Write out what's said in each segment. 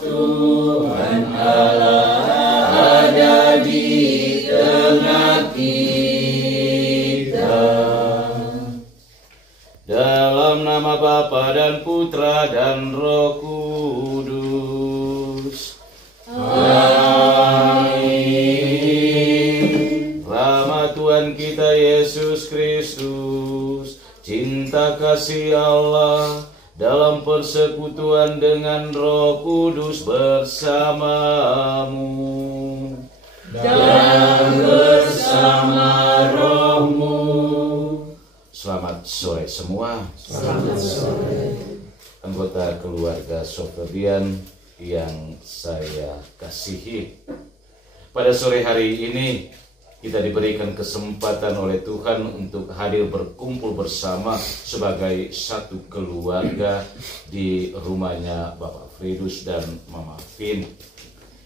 Tuhan Allah ada di tengah kita. Dalam nama Bapa dan Putra dan Roh Kudus. Amin. Rahmat Tuhan kita Yesus Kristus, cinta kasih Allah, dalam persekutuan dengan Roh Kudus bersamamu dan bersama rohmu. Selamat sore semua. Selamat sore. Anggota keluarga Soferian yang saya kasihi, pada sore hari ini kita diberikan kesempatan oleh Tuhan untuk hadir berkumpul bersama sebagai satu keluarga di rumahnya Bapak Fridus dan Mama Vin.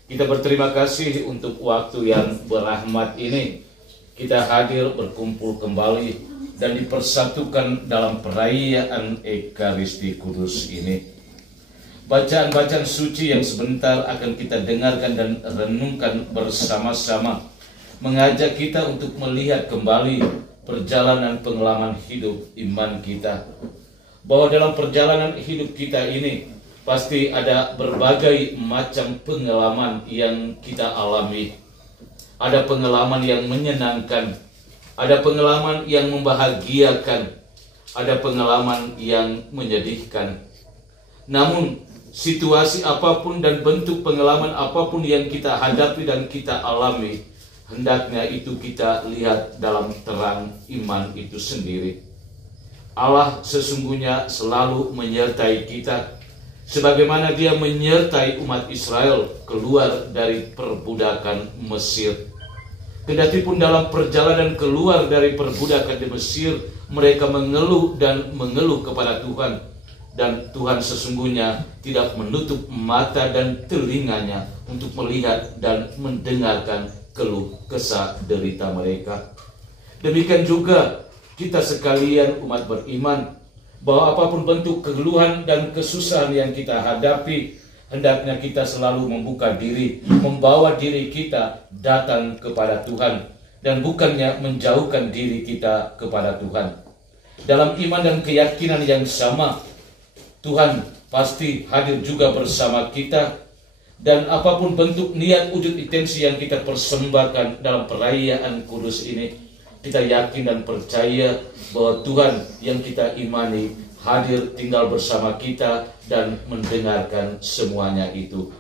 Kita berterima kasih untuk waktu yang berahmat ini. Kita hadir berkumpul kembali dan dipersatukan dalam perayaan Ekaristi Kudus ini. Bacaan-bacaan suci yang sebentar akan kita dengarkan dan renungkan bersama-sama mengajak kita untuk melihat kembali perjalanan pengalaman hidup iman kita. Bahwa dalam perjalanan hidup kita ini pasti ada berbagai macam pengalaman yang kita alami. Ada pengalaman yang menyenangkan, ada pengalaman yang membahagiakan, ada pengalaman yang menyedihkan. Namun situasi apapun dan bentuk pengalaman apapun yang kita hadapi dan kita alami, hendaknya itu kita lihat dalam terang iman itu sendiri. Allah sesungguhnya selalu menyertai kita, sebagaimana Dia menyertai umat Israel keluar dari perbudakan Mesir. Kendati pun dalam perjalanan keluar dari perbudakan di Mesir, mereka mengeluh dan mengeluh kepada Tuhan. Dan Tuhan sesungguhnya tidak menutup mata dan telinganya untuk melihat dan mendengarkan keluh kesah derita mereka. Demikian juga kita sekalian umat beriman, bahwa apapun bentuk keluhan dan kesusahan yang kita hadapi, hendaknya kita selalu membuka diri, membawa diri kita datang kepada Tuhan, dan bukannya menjauhkan diri kita kepada Tuhan. Dalam iman dan keyakinan yang sama, Tuhan pasti hadir juga bersama kita, dan apapun bentuk niat wujud intensi yang kita persembahkan dalam perayaan kudus ini, kita yakin dan percaya bahwa Tuhan yang kita imani hadir tinggal bersama kita dan mendengarkan semuanya itu.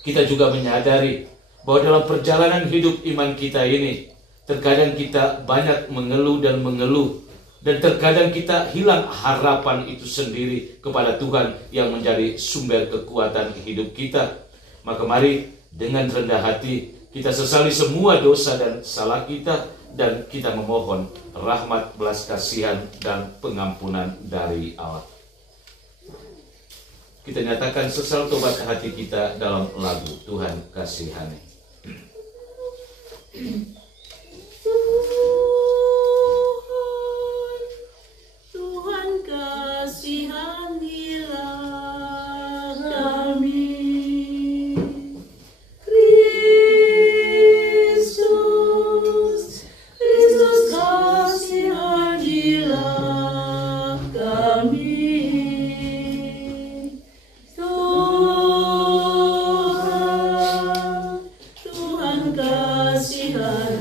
Kita juga menyadari bahwa dalam perjalanan hidup iman kita ini, terkadang kita banyak mengeluh, dan terkadang kita hilang harapan itu sendiri kepada Tuhan yang menjadi sumber kekuatan hidup kita. Maka mari dengan rendah hati kita sesali semua dosa dan salah kita, dan kita memohon rahmat, belas kasihan, dan pengampunan dari Allah. Kita nyatakan sesal tobat hati kita dalam lagu Tuhan Kasihani. Tuhan kasihanilah kami. Kristus kasihanilah kami. Tuhan kasihanilah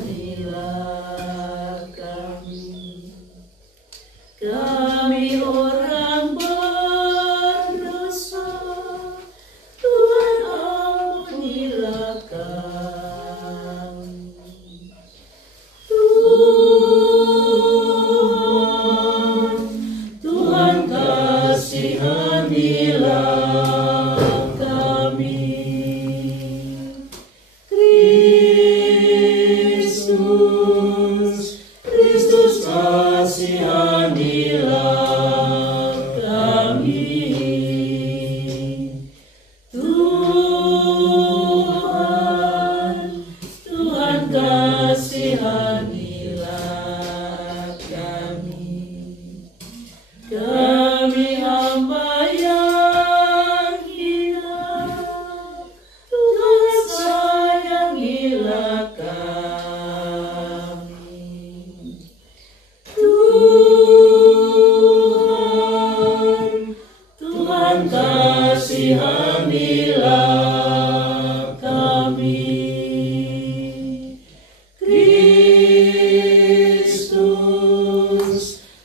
kasihanilah kami.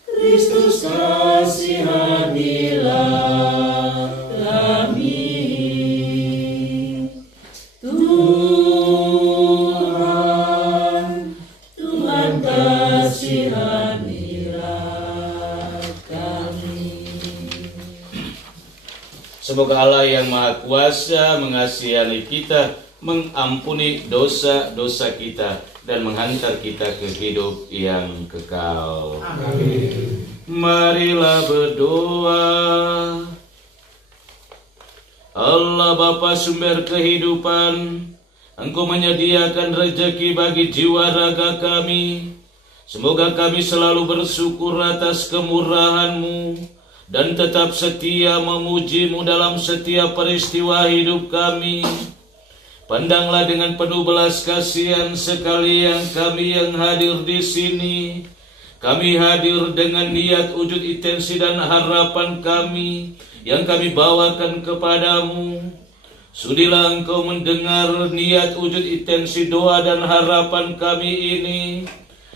Kristus kasihanilah kami. Tuhan kasihanilah kami. Semoga Allah yang Maha Kuasa mengasihi kita, mengampuni dosa-dosa kita, dan menghantar kita ke hidup yang kekal. Amin. Marilah berdoa. Allah Bapa sumber kehidupan, Engkau menyediakan rezeki bagi jiwa raga kami. Semoga kami selalu bersyukur atas kemurahan-Mu dan tetap setia memuji-Mu dalam setiap peristiwa hidup kami. Pandanglah dengan penuh belas kasihan sekalian kami yang hadir di sini. Kami hadir dengan niat, wujud, intensi, dan harapan kami yang kami bawakan kepadamu. Sudilah Engkau mendengar niat, wujud, intensi, doa, dan harapan kami ini.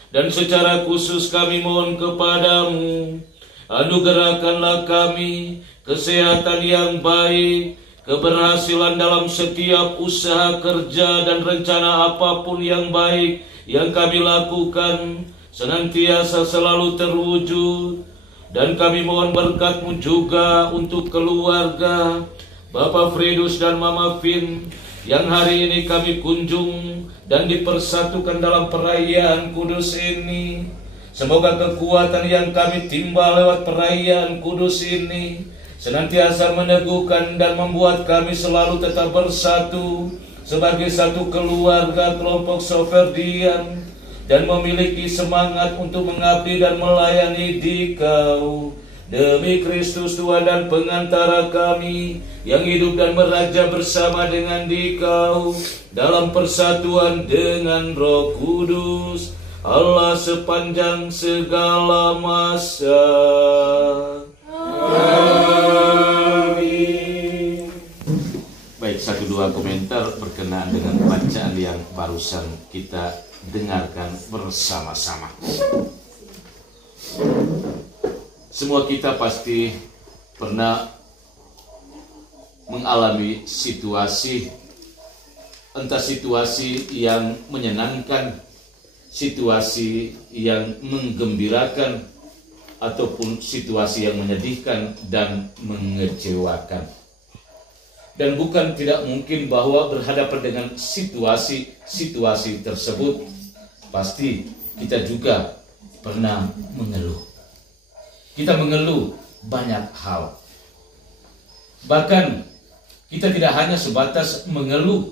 Dan secara khusus kami mohon kepadamu, anugerahkanlah kami kesehatan yang baik, keberhasilan dalam setiap usaha kerja dan rencana apapun yang baik yang kami lakukan senantiasa selalu terwujud. Dan kami mohon berkat-Mu juga untuk keluarga Bapak Fridus dan Mama Vin yang hari ini kami kunjung dan dipersatukan dalam perayaan kudus ini. Semoga kekuatan yang kami timba lewat perayaan kudus ini senantiasa meneguhkan dan membuat kami selalu tetap bersatu sebagai satu keluarga kelompok Soferdian dan memiliki semangat untuk mengabdi dan melayani Dikau. Demi Kristus Tuhan dan pengantara kami yang hidup dan meraja bersama dengan Dikau dalam persatuan dengan Roh Kudus, Allah sepanjang segala masa. Amin. Baik, 1-2 komentar berkenaan dengan bacaan yang barusan kita dengarkan bersama-sama. Semua kita pasti pernah mengalami situasi, entah situasi yang menyenangkan, situasi yang menggembirakan, ataupun situasi yang menyedihkan dan mengecewakan. Dan bukan tidak mungkin bahwa berhadapan dengan situasi-situasi tersebut, pasti kita juga pernah mengeluh. Kita mengeluh banyak hal. Bahkan kita tidak hanya sebatas mengeluh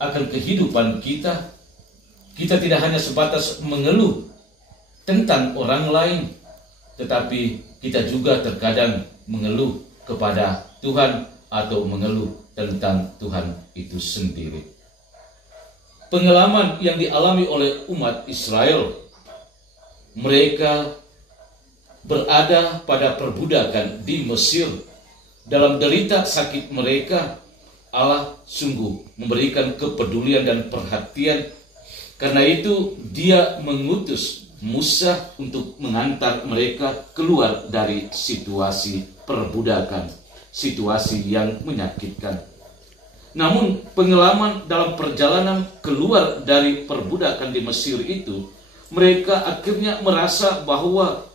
akan kehidupan kita. Kita tidak hanya sebatas mengeluh tentang orang lain, tetapi kita juga terkadang mengeluh kepada Tuhan atau mengeluh tentang Tuhan itu sendiri. Pengalaman yang dialami oleh umat Israel, mereka berada pada perbudakan di Mesir. Dalam derita sakit mereka, Allah sungguh memberikan kepedulian dan perhatian. Karena itu Dia mengutus Musa untuk mengantar mereka keluar dari situasi perbudakan, situasi yang menyakitkan. Namun pengalaman dalam perjalanan keluar dari perbudakan di Mesir itu, mereka akhirnya merasa bahwa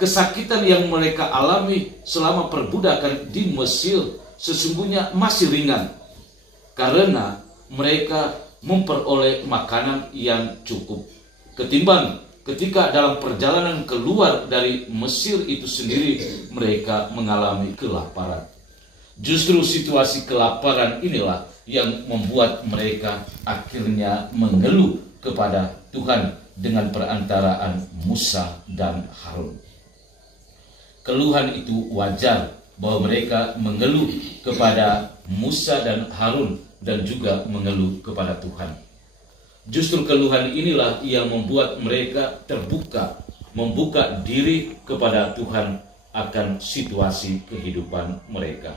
kesakitan yang mereka alami selama perbudakan di Mesir sesungguhnya masih ringan, karena mereka memperoleh makanan yang cukup, ketimbang ketika dalam perjalanan keluar dari Mesir itu sendiri mereka mengalami kelaparan. Justru situasi kelaparan inilah yang membuat mereka akhirnya mengeluh kepada Tuhan dengan perantaraan Musa dan Harun. Keluhan itu wajar bahwa mereka mengeluh kepada Musa dan Harun dan juga mengeluh kepada Tuhan. Justru keluhan inilah yang membuat mereka terbuka, membuka diri kepada Tuhan akan situasi kehidupan mereka.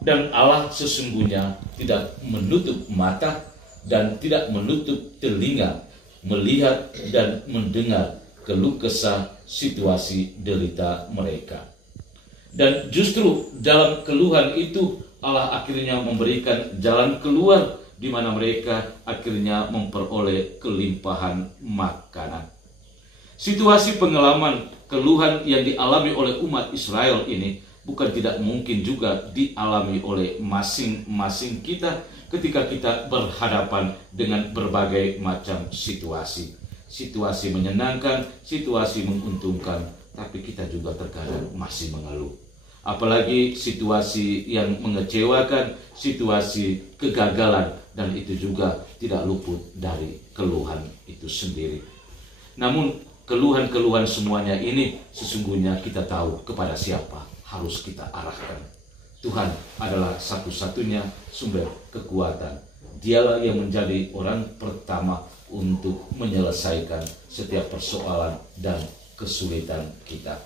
Dan Allah sesungguhnya tidak menutup mata dan tidak menutup telinga melihat dan mendengar keluh kesah situasi derita mereka. Dan justru dalam keluhan itu Allah akhirnya memberikan jalan keluar di mana mereka akhirnya memperoleh kelimpahan makanan. Situasi pengalaman keluhan yang dialami oleh umat Israel ini bukan tidak mungkin juga dialami oleh masing-masing kita ketika kita berhadapan dengan berbagai macam situasi. Situasi menyenangkan, situasi menguntungkan, tapi kita juga terkadang masih mengeluh. Apalagi situasi yang mengecewakan, situasi kegagalan, dan itu juga tidak luput dari keluhan itu sendiri. Namun keluhan-keluhan semuanya ini sesungguhnya kita tahu kepada siapa harus kita arahkan. Tuhan adalah satu-satunya sumber kekuatan. Dialah yang menjadi orang pertama untuk menyelesaikan setiap persoalan dan kesulitan kita.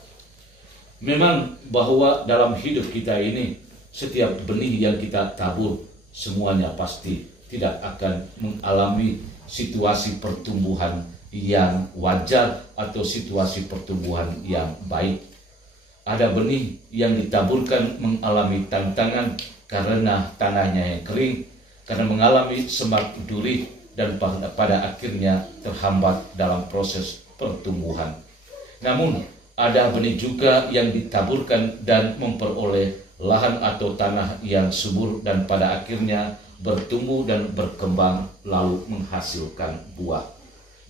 Memang bahwa dalam hidup kita ini setiap benih yang kita tabur semuanya pasti tidak akan mengalami situasi pertumbuhan yang wajar atau situasi pertumbuhan yang baik. Ada benih yang ditaburkan mengalami tantangan karena tanahnya yang kering, karena mengalami semak duri, dan pada akhirnya terhambat dalam proses pertumbuhan. Namun ada benih juga yang ditaburkan dan memperoleh lahan atau tanah yang subur dan pada akhirnya bertumbuh dan berkembang lalu menghasilkan buah.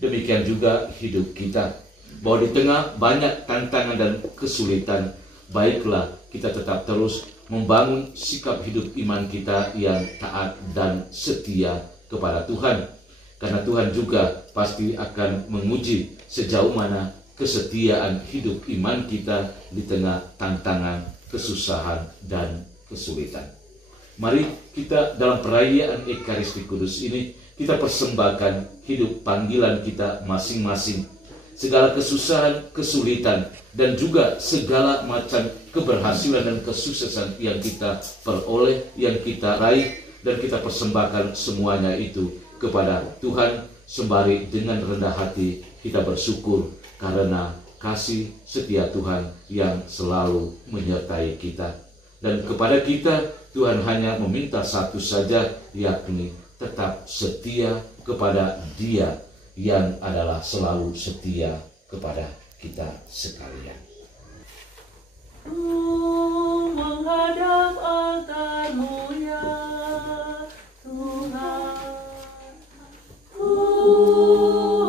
Demikian juga hidup kita, bahwa di tengah banyak tantangan dan kesulitan, baiklah kita tetap terus membangun sikap hidup iman kita yang taat dan setia kepada Tuhan. Karena Tuhan juga pasti akan menguji sejauh mana kesetiaan hidup iman kita di tengah tantangan, kesusahan, dan kesulitan. Mari kita dalam perayaan Ekaristi Kudus ini, kita persembahkan hidup panggilan kita masing-masing. Segala kesusahan, kesulitan, dan juga segala macam keberhasilan dan kesuksesan yang kita peroleh, yang kita raih, dan kita persembahkan semuanya itu kepada Tuhan, sembari dengan rendah hati kita bersyukur karena kasih setia Tuhan yang selalu menyertai kita. Dan kepada kita Tuhan hanya meminta satu saja, yakni tetap setia kepada Dia yang adalah selalu setia kepada kita sekalian. Menghadap altar-Mu ya Tuhan,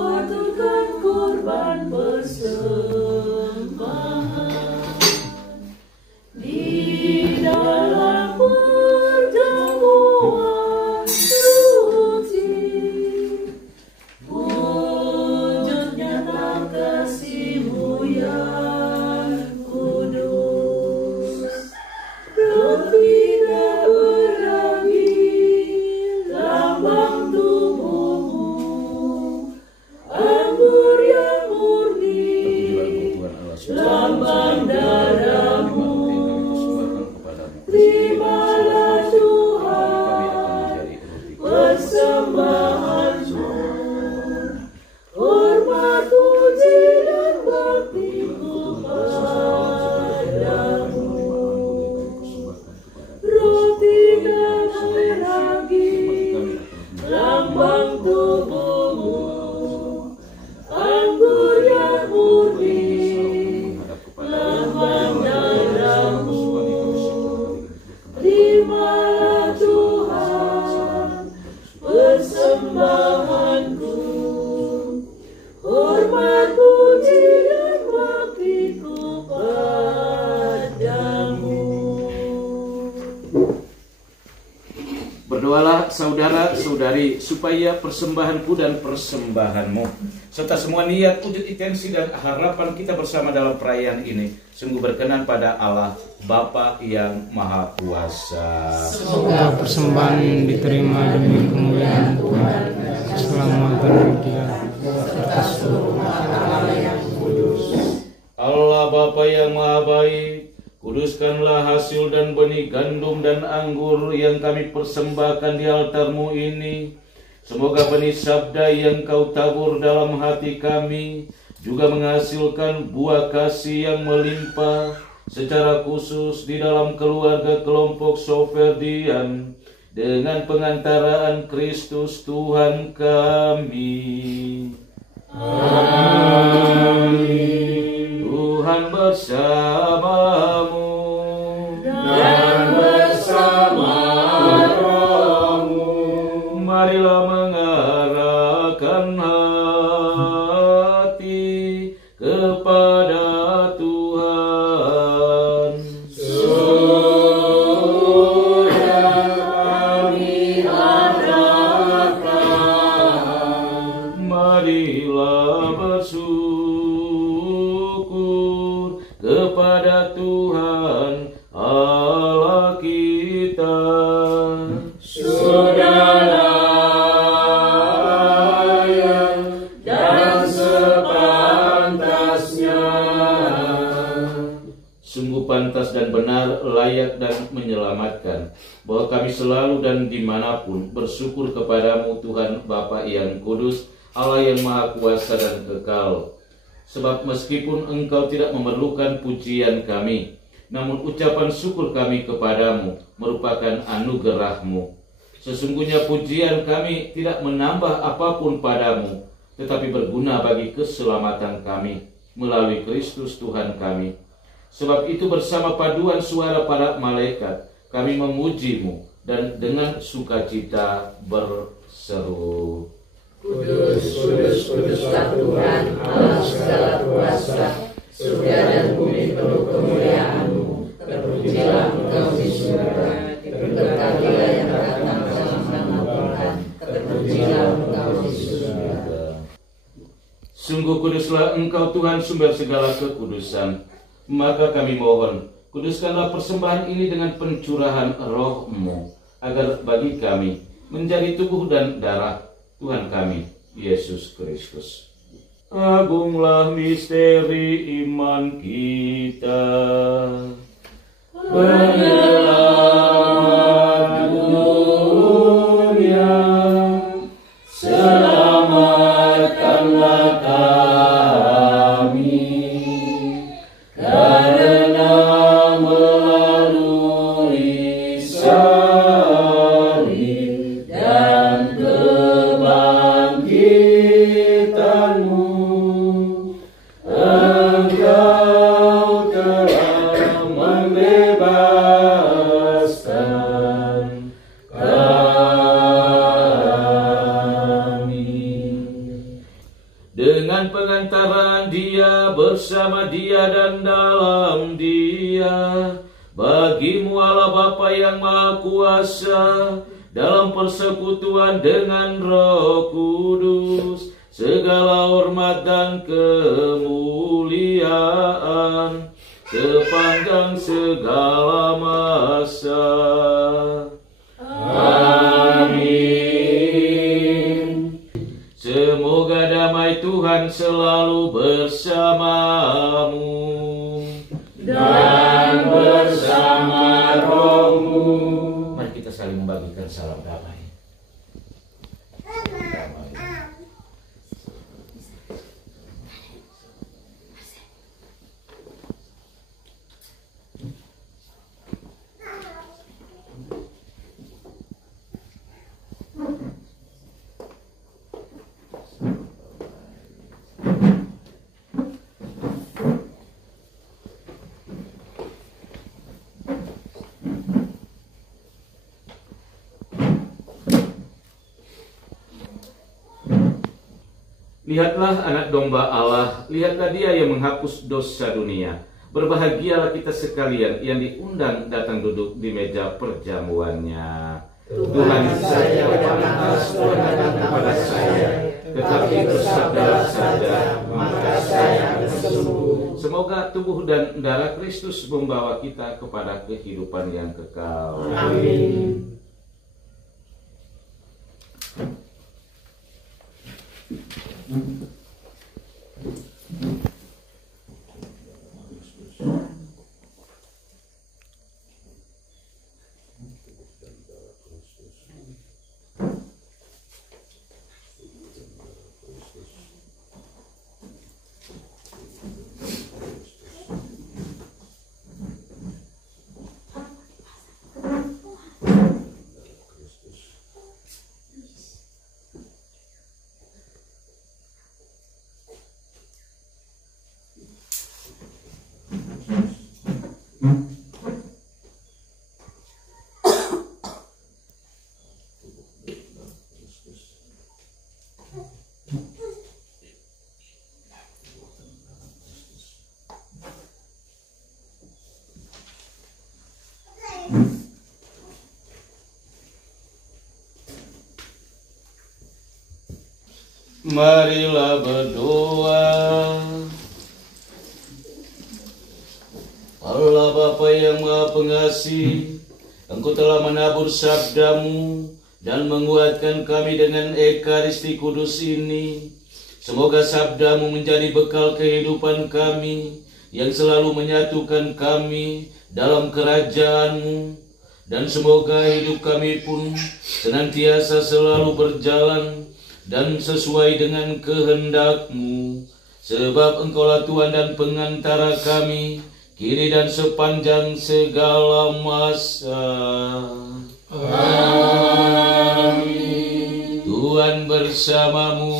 aturkan kurban persembahan di dalam perjamuan suci. Wujud nyata kasih-Mu yang kudus, roh tidak berbagi, lambang tubuh-Mu, anggur yang murni, lambang darah-Mu. Terimalah Tuhan persembahan-Mu, hormat, puji, dan bakti-Ku padamu. Roh tidak berbagi, lambang tubuh-Mu, anggur yang murni, lambang darah-Mu. Terimalah Tuhan persembahan-Ku, hormat, puji, dan bakti-Ku padamu. Berdoalah saudara-saudari supaya persembahanku dan persembahanmu serta semua niat, wujud, intensi, dan harapan kita bersama dalam perayaan ini sungguh berkenan pada Allah Bapa yang Maha Kuasa. Semoga persembahan diterima demi kemuliaan Tuhan, keselamatan Dia, serta seluruh hal yang kudus. Allah Bapa yang Maha Baik, Kuduskanlah hasil dan benih gandum dan anggur yang kami persembahkan di altar-Mu ini. Semoga benih sabda yang Kau tabur dalam hati kami juga menghasilkan buah kasih yang melimpah, secara khusus di dalam keluarga kelompok Soferdian, dengan pengantaraan Kristus Tuhan kami. Amin. Tuhan bersamamu dan bersama rohmu. Marilah mengarahkan hati kepada Tuhan. Sudah kami arahkan. Marilah bersyukur kepada Tuhan Allah kita. Sudah layak dan sepantasnya. Sungguh pantas dan benar, layak dan menyelamatkan, bahwa kami selalu dan dimanapun bersyukur kepadamu Tuhan Bapa yang kudus, Allah yang maha kuasa dan kekal. Sebab meskipun Engkau tidak memerlukan pujian kami, namun ucapan syukur kami kepadamu merupakan anugerah-Mu. Sesungguhnya pujian kami tidak menambah apapun padamu, tetapi berguna bagi keselamatan kami melalui Kristus Tuhan kami. Sebab itu bersama paduan suara para malaikat kami memuji-Mu dan dengan sukacita berseru. Kudus, kudus, kuduslah Tuhan Allah segala kuasa. Surga dan bumi penuh kemuliaan-Mu. Terpujilah Engkau di surga, diberkatilah yang datang dalam nama Tuhan. Terpujilah Engkau di surga. Sungguh kuduslah Engkau Tuhan, sumber segala kekudusan. Maka kami mohon, kuduskanlah persembahan ini dengan pencurahan Roh-Mu, agar bagi kami menjadi tubuh dan darah Tuhan kami, Yesus Kristus. Agunglah misteri iman kita. Penyelamat dunia, selamatkanlah kami, karena melalui salib dan kebangkitan-Mu, Engkau telah membebaskan kami. Dengan pengantaran Dia, bersama Dia dan dalam Dia, bagi-Mu Allah Bapa yang Maha Kuasa, dalam persekutuan dengan Roh Kudus, segala hormat dan kemuliaan sepanjang segala masa. Amin. Semoga damai Tuhan selalu bersamamu Dan bersama rohmu. Mari kita saling membagikan salam damai. Lihatlah anak domba Allah, lihatlah Dia yang menghapus dosa dunia. Berbahagialah kita sekalian yang diundang datang duduk di meja perjamuannya. Tuhan saja pantas datang kepada saya, tetapi bersabdalah saja, maka saya akan sembuh. Semoga tubuh dan darah Kristus membawa kita kepada kehidupan yang kekal. Amin. Marilah berdoa. Allah Bapa yang Maha Pengasih, Engkau telah menabur sabda-Mu dan menguatkan kami dengan Ekaristi Kudus ini. Semoga sabda-Mu menjadi bekal kehidupan kami yang selalu menyatukan kami dalam kerajaan-Mu. Dan semoga hidup kami pun senantiasa selalu berjalan dan sesuai dengan kehendak-Mu. Sebab Engkaulah Tuhan dan pengantara kami, kini dan sepanjang segala masa. Amin. Tuhan bersamamu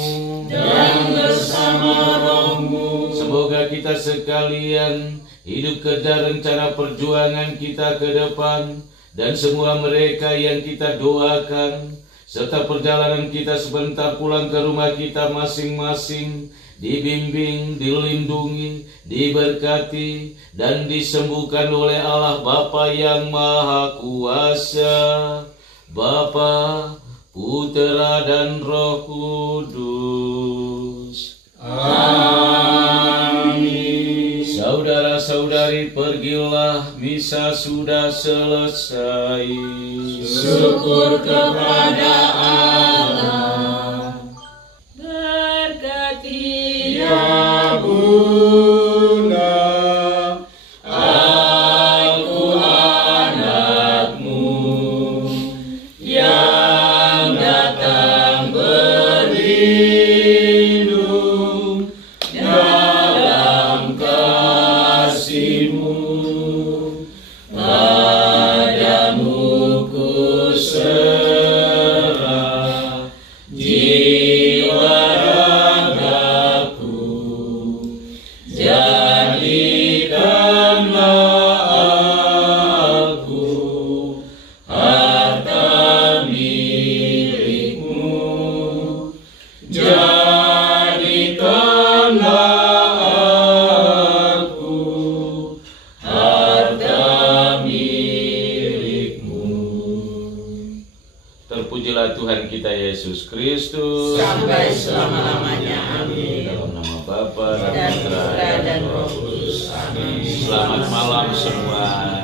dan bersama rohmu. Semoga kita sekalian hidup kedah rencana perjuangan kita ke depan, dan semua mereka yang kita doakan, serta perjalanan kita sebentar pulang ke rumah kita masing-masing, dibimbing, dilindungi, diberkati, dan disembuhkan oleh Allah Bapa yang Maha Kuasa, Bapa, Putera, dan Roh Kudus. Amin. Saudara-saudari, pergilah, misa sudah selesai. Syukur kepada Allah. Berkati ya Bunda, aku anakmu yang datang berlindung dalam kasih-Mu. Padamu ku serah jiwa ragaku, jadikanlah aku harta milik-Mu, jadikanlah aku harta milik-Mu. Terpujilah Tuhan kita Yesus Kristus Sampai selama-lamanya. Amin. Dalam nama Bapa Dan Putra dan Roh Kudus. Amin. Selamat malam semua.